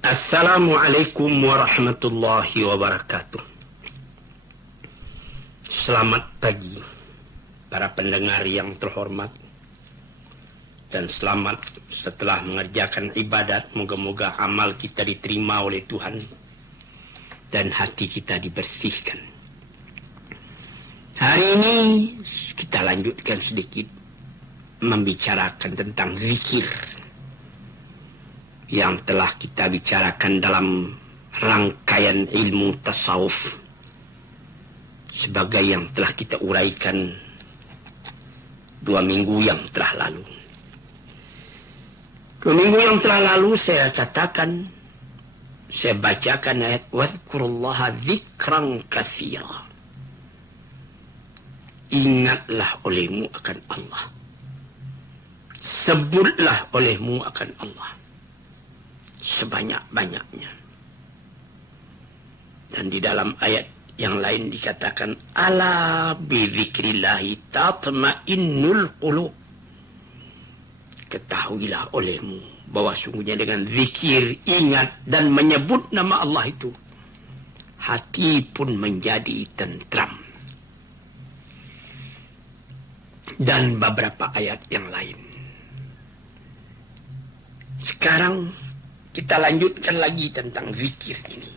Assalamualaikum warahmatullahi wabarakatuh. Selamat pagi para pendengar yang terhormat, dan selamat setelah mengerjakan ibadat. Moga-moga amal kita diterima oleh Tuhan dan hati kita dibersihkan. Hari ini kita lanjutkan sedikit membicarakan tentang zikir yang telah kita bicarakan dalam rangkaian ilmu tasawuf, sebagai yang telah kita uraikan 2 minggu yang telah lalu. 2 minggu yang telah lalu saya bacakan ayat wadhkurullaha dzikran katsira. Ingatlah olehmu akan Allah, sebutlah olehmu akan Allah sebanyak-banyaknya. Dan di dalam ayat yang lain dikatakan ala bidzikrillahi tatma'innul qulub. Ketahuilah olehmu bahwa sungguhnya dengan zikir, ingat dan menyebut nama Allah itu, hati pun menjadi tentram. Dan beberapa ayat yang lain. Sekarang kita lanjutkan lagi tentang zikir ini.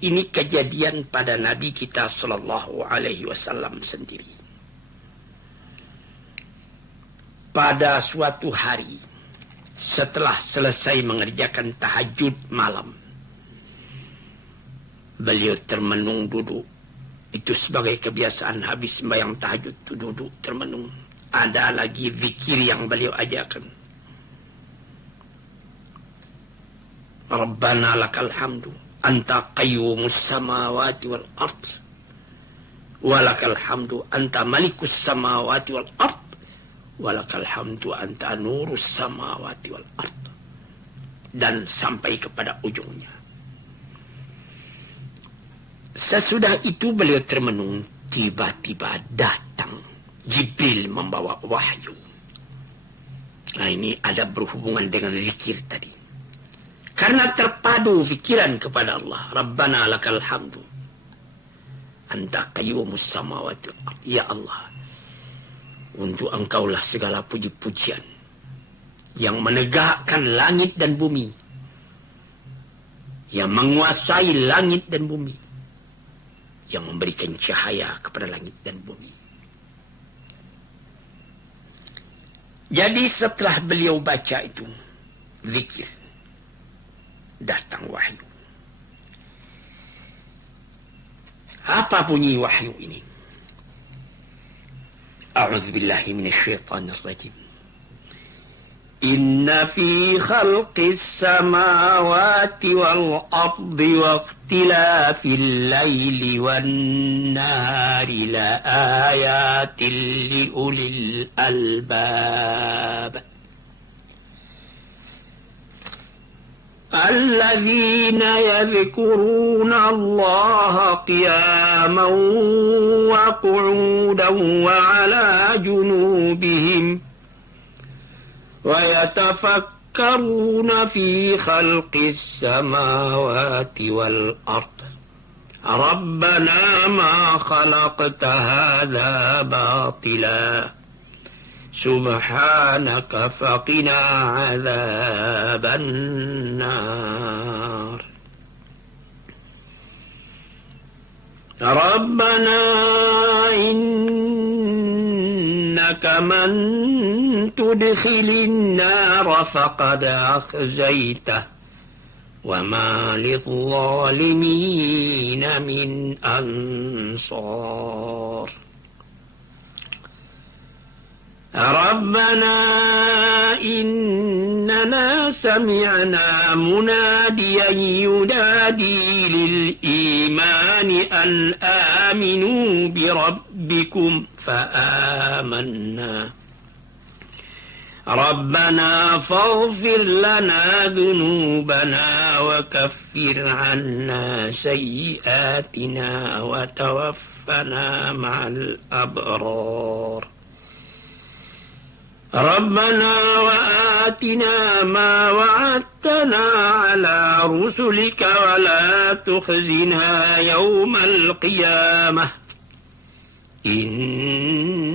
Ini kejadian pada Nabi kita sallallahu alaihi wasallam sendiri. Pada suatu hari setelah selesai mengerjakan tahajud malam, beliau termenung duduk. Itu sebagai kebiasaan habis sembahyang tahajud itu duduk termenung. Ada lagi zikir yang beliau ajarkan. Rabbana lakal hamdu anta qayyumus samawati wal ard walakal hamdu anta malikus samawati wal ard walakal hamdu anta nurus samawati wal ard, dan sampai kepada ujungnya. Sesudah itu beliau termenung, tiba-tiba datang Jibril membawa wahyu. Nah, ini ada berhubungan dengan zikir tadi. Karena terpadu fikiran kepada Allah. Rabbana lakal hamdu anta qayyumus samawati wal ard. Ya Allah, untuk engkaulah segala puji-pujian yang menegakkan langit dan bumi, yang menguasai langit dan bumi, yang memberikan cahaya kepada langit dan bumi. Jadi setelah beliau baca itu zikir, datang wahyu. Apa bunyi wahyu ini? A'udzubillahi minasyaitonir rajim. Inna fi khalqis samawati wal ardi wa ikhtilafil laili wan nahari la ayatin li ulil albab. الذين يذكرون الله قياما وقعودا وعلى جنوبهم ويتفكرون في خلق السماوات والأرض ربنا ما خلقت هذا باطلا سبحانك فقنا عذاب النار ربنا إنك من تدخل النار فقد أخزيته وما للظالمين من أنصار ربنا إننا سمعنا مناديا ينادي للإيمان أن آمنوا بربكم فآمنا ربنا فاغفر لنا ذنوبنا وكفر عنا سيئاتنا وتوفنا مع الأبرار ربنا وآتنا ما وعدتنا على رسلك ولا تخزنا يوم القيامة إنك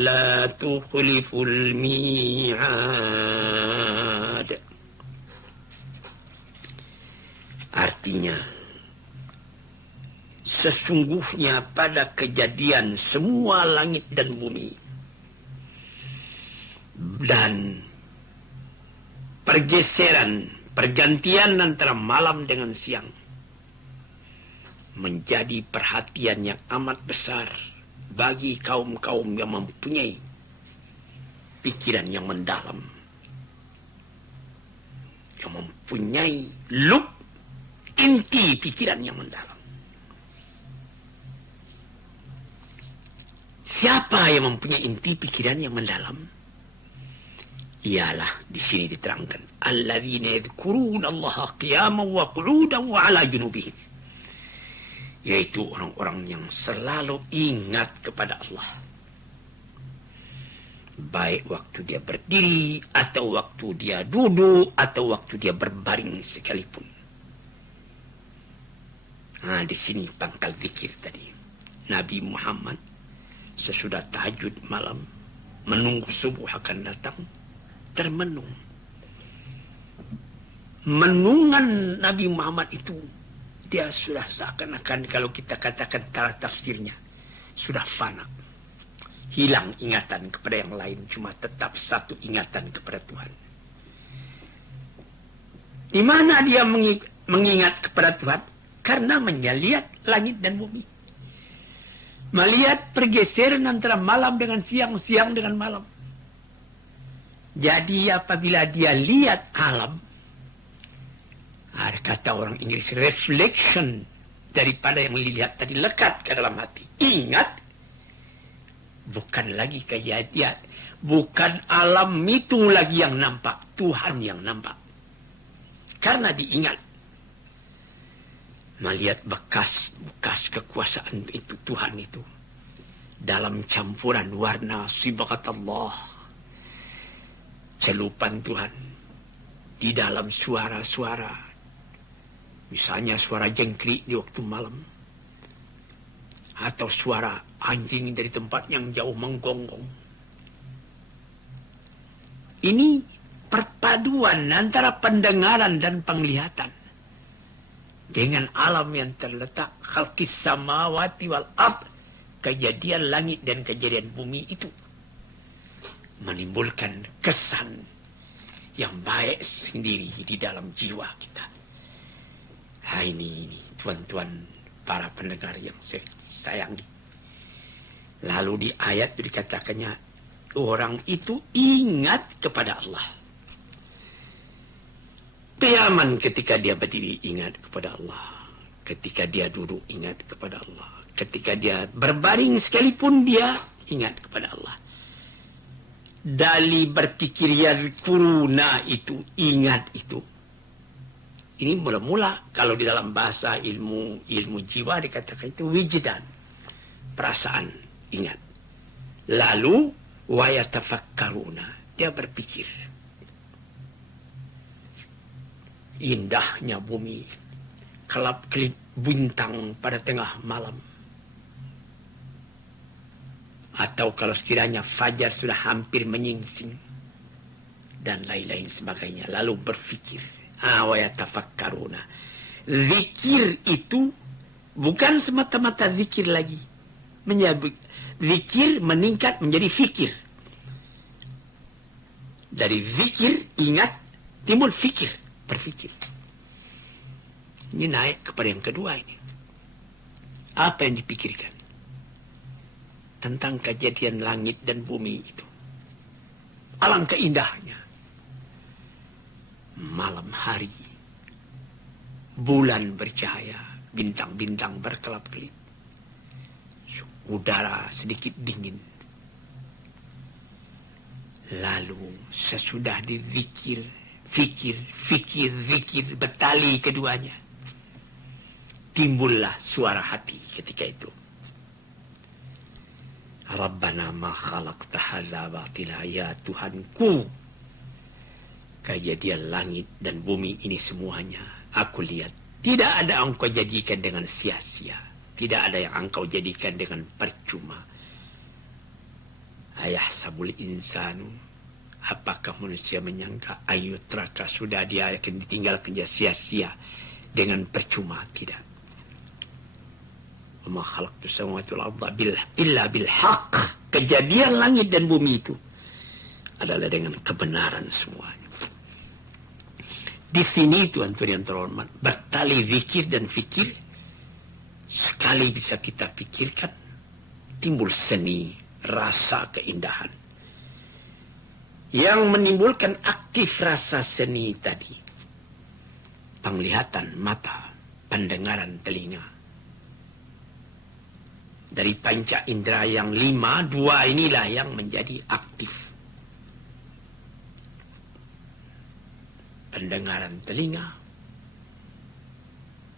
لا تخلف الميعاد. Artinya, sesungguhnya pada kejadian semua langit dan bumi dan pergantian antara malam dengan siang menjadi perhatian yang amat besar bagi kaum-kaum yang mempunyai pikiran yang mendalam, yang mempunyai inti pikiran yang mendalam. Siapa yang mempunyai inti pikiran yang mendalam? Ialah di sini diterangkan, alladzina yadhkuruna Allaha qiyaman wa qu'udan wa 'ala junubihim. Yaitu orang-orang yang selalu ingat kepada Allah. Baik waktu dia berdiri, atau waktu dia duduk, atau waktu dia berbaring sekalipun. Nah, di sini pangkal zikir tadi. Nabi Muhammad sesudah tahajud malam, menunggu subuh akan datang, termenung. Menungan Nabi Muhammad itu, dia sudah seakan-akan, kalau kita katakan cara tafsirnya, sudah fana. Hilang ingatan kepada yang lain, cuma tetap satu ingatan kepada Tuhan. Di mana dia mengingat kepada Tuhan? Karena melihat langit dan bumi. Melihat pergeseran antara malam dengan siang, siang dengan malam. Jadi apabila dia lihat alam, ada kata orang Inggris, reflection daripada yang dilihat tadi lekat ke dalam hati. Ingat, bukan lagi kejadian, bukan alam itu lagi yang nampak, Tuhan yang nampak. Karena diingat. Melihat bekas kekuasaan itu, Tuhan itu. Dalam campuran warna sibghat Allah. Celupan Tuhan. Di dalam suara-suara. Misalnya suara jengkrik di waktu malam. Atau suara anjing dari tempat yang jauh menggonggong. Ini perpaduan antara pendengaran dan penglihatan. Dengan alam yang terletak khalqis samawati wal ard, kejadian langit dan kejadian bumi itu menimbulkan kesan yang baik sendiri di dalam jiwa kita. Ini tuan-tuan para pendengar yang saya sayangi. Lalu di ayat itu dikatakannya, orang itu ingat kepada Allah. Qiyaman, ketika dia berdiri ingat kepada Allah. Ketika dia duduk ingat kepada Allah. Ketika dia berbaring sekalipun dia ingat kepada Allah. Dali berpikir yadhkuruna itu, ingat itu. Ini mula-mula kalau di dalam bahasa ilmu jiwa dikatakan itu wijdan. Perasaan, ingat. Lalu wayatafakkaruna, dia berpikir. Indahnya bumi, kelap-kelip bintang pada tengah malam. Atau kalau sekiranya fajar sudah hampir menyingsing. Dan lain-lain sebagainya. Lalu berfikir. Wa yatafakkaruna. Zikir itu bukan semata-mata zikir lagi. Zikir meningkat menjadi fikir. Dari zikir, ingat, timbul fikir. Berfikir. Ini naik kepada yang kedua ini. Apa yang dipikirkan? Tentang kejadian langit dan bumi itu. Alangkah indahnya. Malam hari. Bulan bercahaya. Bintang-bintang berkelap-kelip. Udara sedikit dingin. Lalu sesudah dizikir, fikir, bertali keduanya. Timbullah suara hati ketika itu. Rabbana ma khalaqta hadza batila, ya Tuhanku, kejadian langit dan bumi ini semuanya aku lihat. Tidak ada engkau jadikan dengan sia-sia. Tidak ada yang engkau jadikan dengan percuma. Ayah sabul insanu. Apakah manusia menyangka ayutraka sudah dia akan ditinggalkan sia-sia dengan percuma? Tidak. Wa ma khalaqtus samawati wal arda illa bil haqq. Kejadian langit dan bumi itu adalah dengan kebenaran semuanya. Di sini tuan-tuan yang terhormat, bertali zikir dan fikir, sekali bisa kita pikirkan, timbul seni, rasa keindahan. Yang menimbulkan aktif rasa seni tadi, penglihatan mata, pendengaran telinga. Dari panca indera yang 5, 2 inilah yang menjadi aktif. Pendengaran telinga,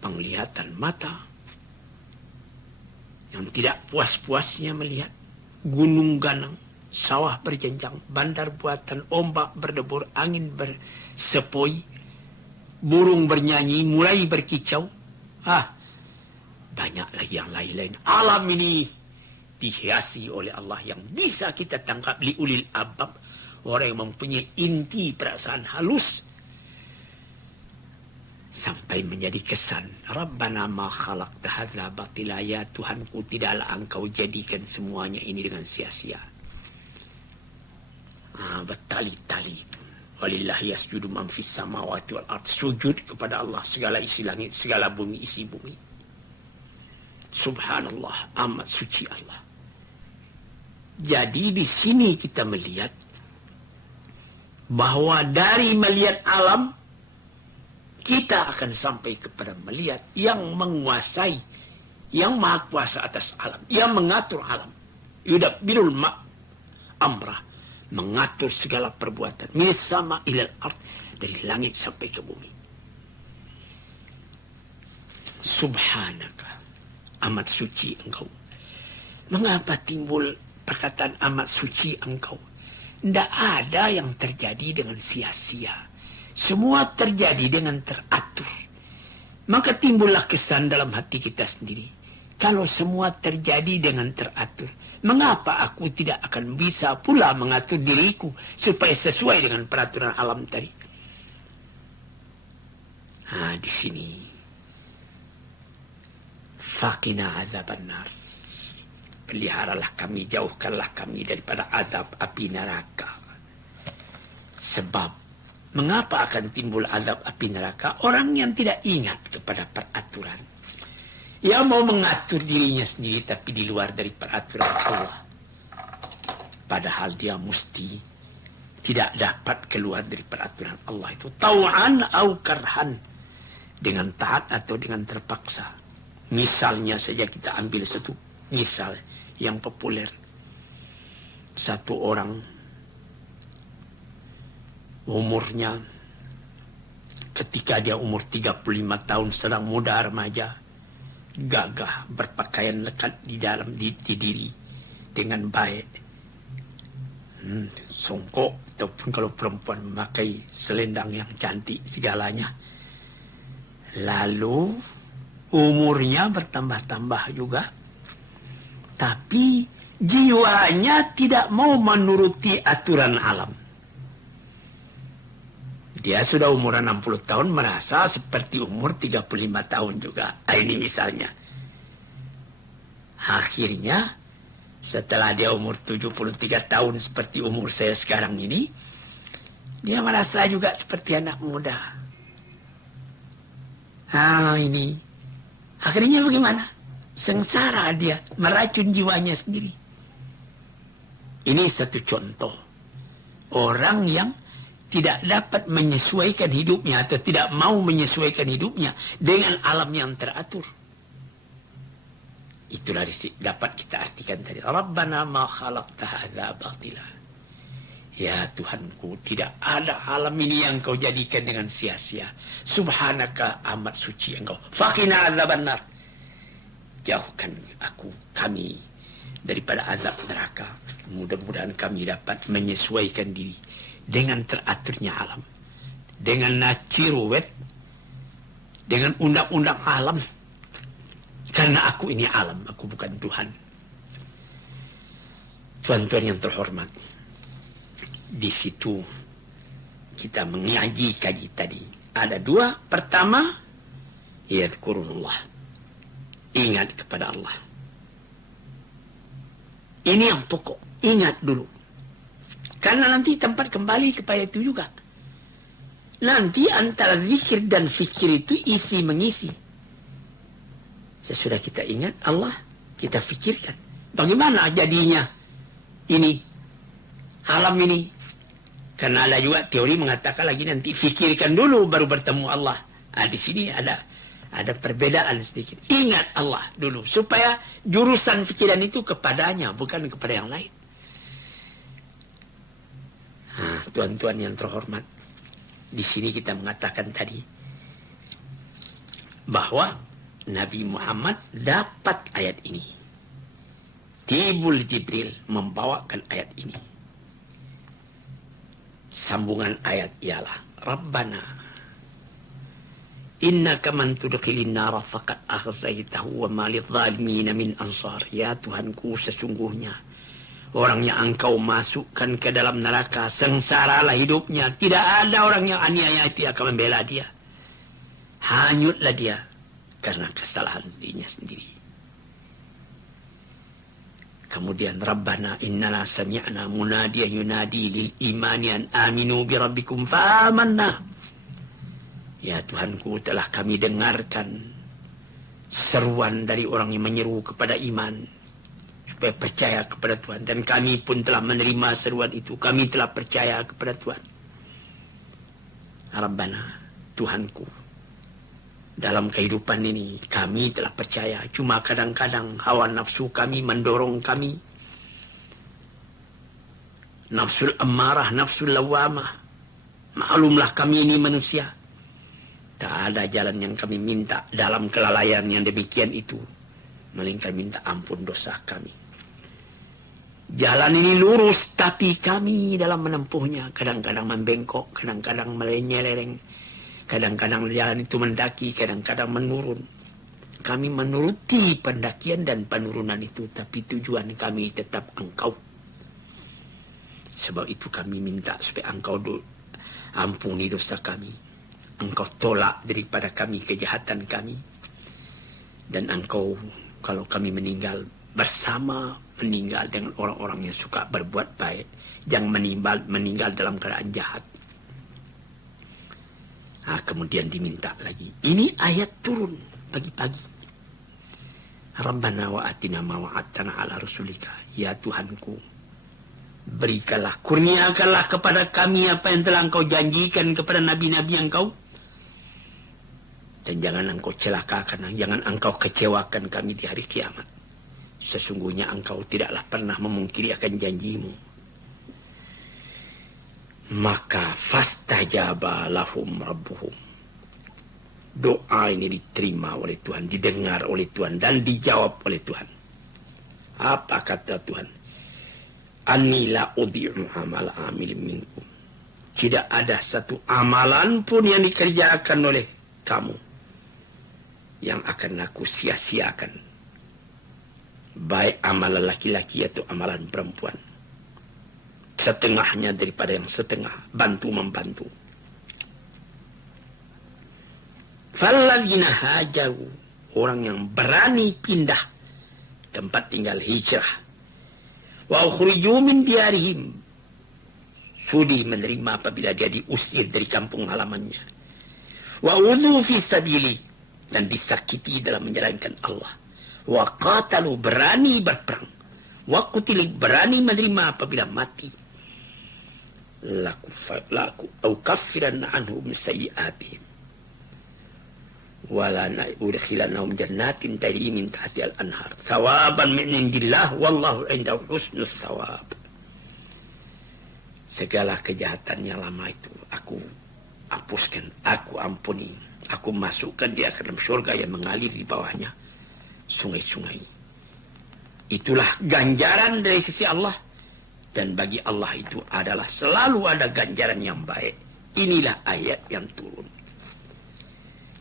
penglihatan mata, yang tidak puas-puasnya melihat gunung ganang, sawah berjenjang, bandar buatan, ombak berdebur, angin bersepoi, burung bernyanyi, mulai berkicau. Banyak lagi yang lain-lain. Alam ini dihiasi oleh Allah yang bisa kita tangkap li ulil albab, orang yang mempunyai inti perasaan halus, sampai menjadi kesan. Rabbana ma khalaqta hadza batila, ya Tuhanku, tidaklah engkau jadikan semuanya ini dengan sia-sia. Bertali-tali. Walillahi yasjudu man fis samawati wal ard. Sujud kepada Allah segala isi langit, segala bumi, isi bumi. Subhanallah, amat suci Allah. Jadi di sini kita melihat bahwa dari melihat alam kita akan sampai kepada melihat yang menguasai, yang maha kuasa atas alam, yang mengatur alam. Yudabbirul amrah, mengatur segala perbuatan. Minis sama ilal ard, dari langit sampai ke bumi. Subhanaka, amat suci engkau. Mengapa timbul perkataan amat suci engkau? Tidak ada yang terjadi dengan sia-sia. Semua terjadi dengan teratur. Maka timbullah kesan dalam hati kita sendiri. Kalau semua terjadi dengan teratur, mengapa aku tidak akan bisa pula mengatur diriku supaya sesuai dengan peraturan alam tadi? Di sini. Faqina azabannar. Peliharalah kami, jauhkanlah kami daripada azab api neraka. Sebab mengapa akan timbul azab api neraka? Orang yang tidak ingat kepada peraturan. Ia mau mengatur dirinya sendiri tapi di luar dari peraturan Allah. Padahal dia mesti tidak dapat keluar dari peraturan Allah itu. Tau'an au karhan. Dengan taat atau dengan terpaksa. Misalnya saja kita ambil satu misal yang populer. Satu orang umurnya ketika dia umur 35 tahun sedang muda remaja, gagah, berpakaian lekat di dalam di diri dengan baik, songkok, ataupun kalau perempuan memakai selendang yang cantik segalanya. Lalu umurnya bertambah-tambah juga, tapi jiwanya tidak mau menuruti aturan alam. Dia sudah umur 60 tahun merasa seperti umur 35 tahun juga. Ini misalnya. Akhirnya setelah dia umur 73 tahun seperti umur saya sekarang ini, dia merasa juga seperti anak muda. Ini. Akhirnya bagaimana? Sengsara dia, meracun jiwanya sendiri. Ini satu contoh. Orang yang tidak dapat menyesuaikan hidupnya atau tidak mau menyesuaikan hidupnya dengan alam yang teratur. Itulah dapat kita artikan tadi. Rabbana ma khalaqta hadza batila. Ya Tuhanku, tidak ada alam ini yang kau jadikan dengan sia-sia. Subhanaka, amat suci engkau. Faqina azabannar. Jauhkan kami daripada azab neraka. Mudah-mudahan kami dapat menyesuaikan diri dengan teraturnya alam. dengan naciruwet, dengan undang-undang alam. Karena aku ini alam, aku bukan Tuhan. Tuan-tuan yang terhormat, di situ kita mengaji kaji tadi. Ada dua. Pertama, yadhkurullah, ingat kepada Allah. Ini yang pokok, ingat dulu. Karena nanti tempat kembali kepada itu juga. Nanti antara zikir dan fikir itu isi mengisi. Sesudah kita ingat Allah, kita fikirkan. Bagaimana jadinya ini, alam ini? Karena ada juga teori mengatakan lagi nanti fikirkan dulu baru bertemu Allah. Nah, di sini ada perbedaan sedikit. Ingat Allah dulu supaya jurusan pikiran itu kepadanya, bukan kepada yang lain. Nah, tuan-tuan yang terhormat, di sini kita mengatakan tadi bahwa Nabi Muhammad dapat ayat ini. Tibul Jibril membawakan ayat ini. Sambungan ayat ialah Rabbana innaka man tudkhilin nara faqad akhzaitahu wa ma lidh-dhalimin min ansar. Ya Tuhanku, sesungguhnya orang yang engkau masukkan ke dalam neraka sengsaralah hidupnya. Tidak ada orang yang aniaya itu akan membela dia. Hanyutlah dia karena kesalahan dirinya sendiri. Kemudian Rabbana innana sami'na munadiyan yunadi lil imani an aminu bi rabbikum fa amanna. Ya Tuhanku, telah kami dengarkan seruan dari orang yang menyeru kepada iman supaya percaya kepada Tuhan, dan kami pun telah menerima seruan itu. Kami telah percaya kepada Tuhan. Rabbana, Tuhanku, dalam kehidupan ini kami telah percaya, cuma kadang-kadang hawa nafsu kami mendorong kami, nafsul ammarah, nafsul lawamah. Maklumlah kami ini manusia, tak ada jalan yang kami minta dalam kelalaian yang demikian itu, melainkan minta ampun dosa kami. Jalan ini lurus, tapi kami dalam menempuhnya kadang-kadang membengkok, kadang-kadang menyeleweng. Kadang-kadang jalan itu mendaki, kadang-kadang menurun. Kami menuruti pendakian dan penurunan itu, tapi tujuan kami tetap Engkau. Sebab itu kami minta supaya Engkau ampuni dosa kami. Engkau tolak daripada kami kejahatan kami. Dan Engkau, kalau kami meninggal, bersama meninggal dengan orang-orang yang suka berbuat baik. Jangan meninggal dalam keadaan jahat. Nah, kemudian diminta lagi. Ini ayat turun pagi-pagi. Rabbana wa atina ma wa'adtana ala rasulika. Ya Tuhanku, berikanlah, kurniakanlah kepada kami apa yang telah Engkau janjikan kepada nabi-nabi Engkau. Dan jangan Engkau celakakan, jangan Engkau kecewakan kami di hari kiamat. Sesungguhnya Engkau tidaklah pernah memungkiri akan janjimu. Maka fastajaba lahum rabbuhum. Doa ini diterima oleh Tuhan, didengar oleh Tuhan, dan dijawab oleh Tuhan. Apa kata Tuhan? Anni la udhi'u amala amilin minkum. Tidak ada satu amalan pun yang dikerjakan oleh kamu yang akan aku sia-siakan. Baik amalan laki-laki atau amalan perempuan. Setengahnya daripada yang setengah, bantu-membantu. Falladzina hajaru, orang yang berani pindah tempat tinggal, hijrah. Wa ukhriju min diyarihim, sudi menerima apabila dia diusir dari kampung halamannya. Wa udhu fi sabili, dan disakiti dalam menjalankan Allah. Wa qatalu, berani berperang. Wa qutilu, berani menerima apabila mati. Laku au kaffiran anhum sayyi'atihim wala udkhilannahum jannatin tajri min tahtiha al-anhar thawaban min indillah wallahu 'indahu husnul thawab. Segala kejahatan yang lama itu aku hapuskan, aku ampuni, aku masukkan dia ke dalam surga yang mengalir di bawahnya sungai-sungai. Itulah ganjaran dari sisi Allah. Dan bagi Allah itu adalah selalu ada ganjaran yang baik. Inilah ayat yang turun.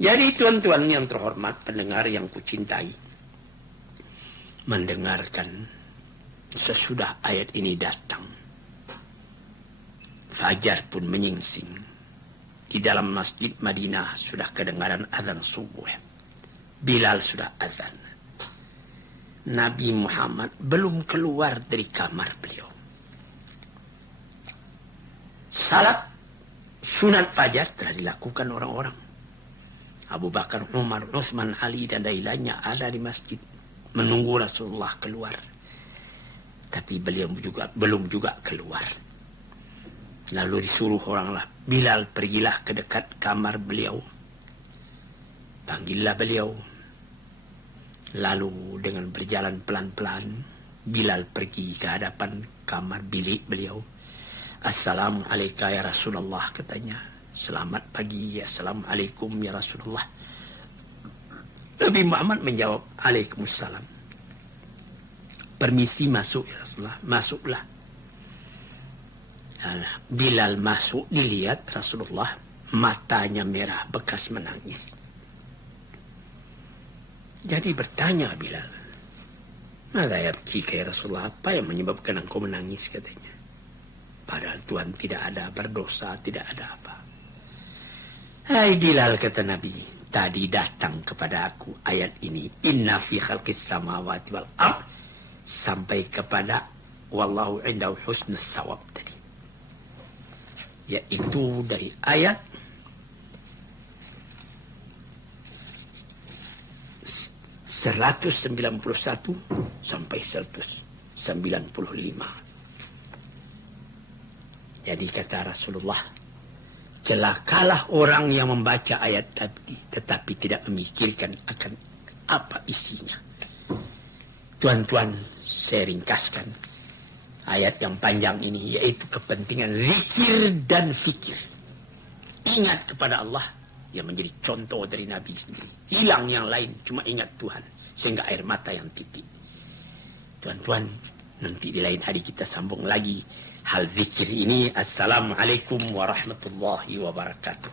Jadi tuan-tuan yang terhormat, pendengar yang kucintai, mendengarkan sesudah ayat ini datang, fajar pun menyingsing. Di dalam masjid Madinah sudah kedengaran azan subuh. Bilal sudah azan. Nabi Muhammad belum keluar dari kamar beliau. Salat sunat fajar telah dilakukan orang-orang. Abu Bakar, Umar, Utsman, Ali dan lainnya ada di masjid menunggu Rasulullah keluar. Tapi beliau belum juga keluar. Lalu disuruh oranglah, Bilal pergilah ke dekat kamar beliau. Panggillah beliau. Lalu dengan berjalan pelan-pelan, Bilal pergi ke hadapan kamar bilik beliau. Assalamualaikum ya Rasulullah, katanya. Selamat pagi, assalamualaikum ya Rasulullah. Nabi Muhammad menjawab, Waalaikumsalam. Permisi masuk ya Rasulullah. Masuklah. Bilal masuk, dilihat Rasulullah, matanya merah bekas menangis. Jadi bertanya Bilal, "Mada yabkika ya Rasulullah, apa yang menyebabkan engkau menangis?" katanya. Padahal Tuhan tidak ada berdosa, tidak ada apa. Hai Bilal, kata Nabi, tadi datang kepada aku ayat ini, inna fi khalqis samawati wal ard, sampai kepada wallahu indahu husnus thawab tadi. Yaitu dari ayat 191 sampai 195. Jadi kata Rasulullah, celakalah orang yang membaca ayat tadi tetapi tidak memikirkan akan apa isinya. Tuan-tuan, saya ringkaskan ayat yang panjang ini, yaitu kepentingan zikir dan fikir. Ingat kepada Allah yang menjadi contoh dari Nabi sendiri. Hilang yang lain, cuma ingat Tuhan. Sehingga air mata yang titik. Tuan-tuan, nanti di lain hari kita sambung lagi hal zikir ini. Assalamualaikum warahmatullahi wabarakatuh.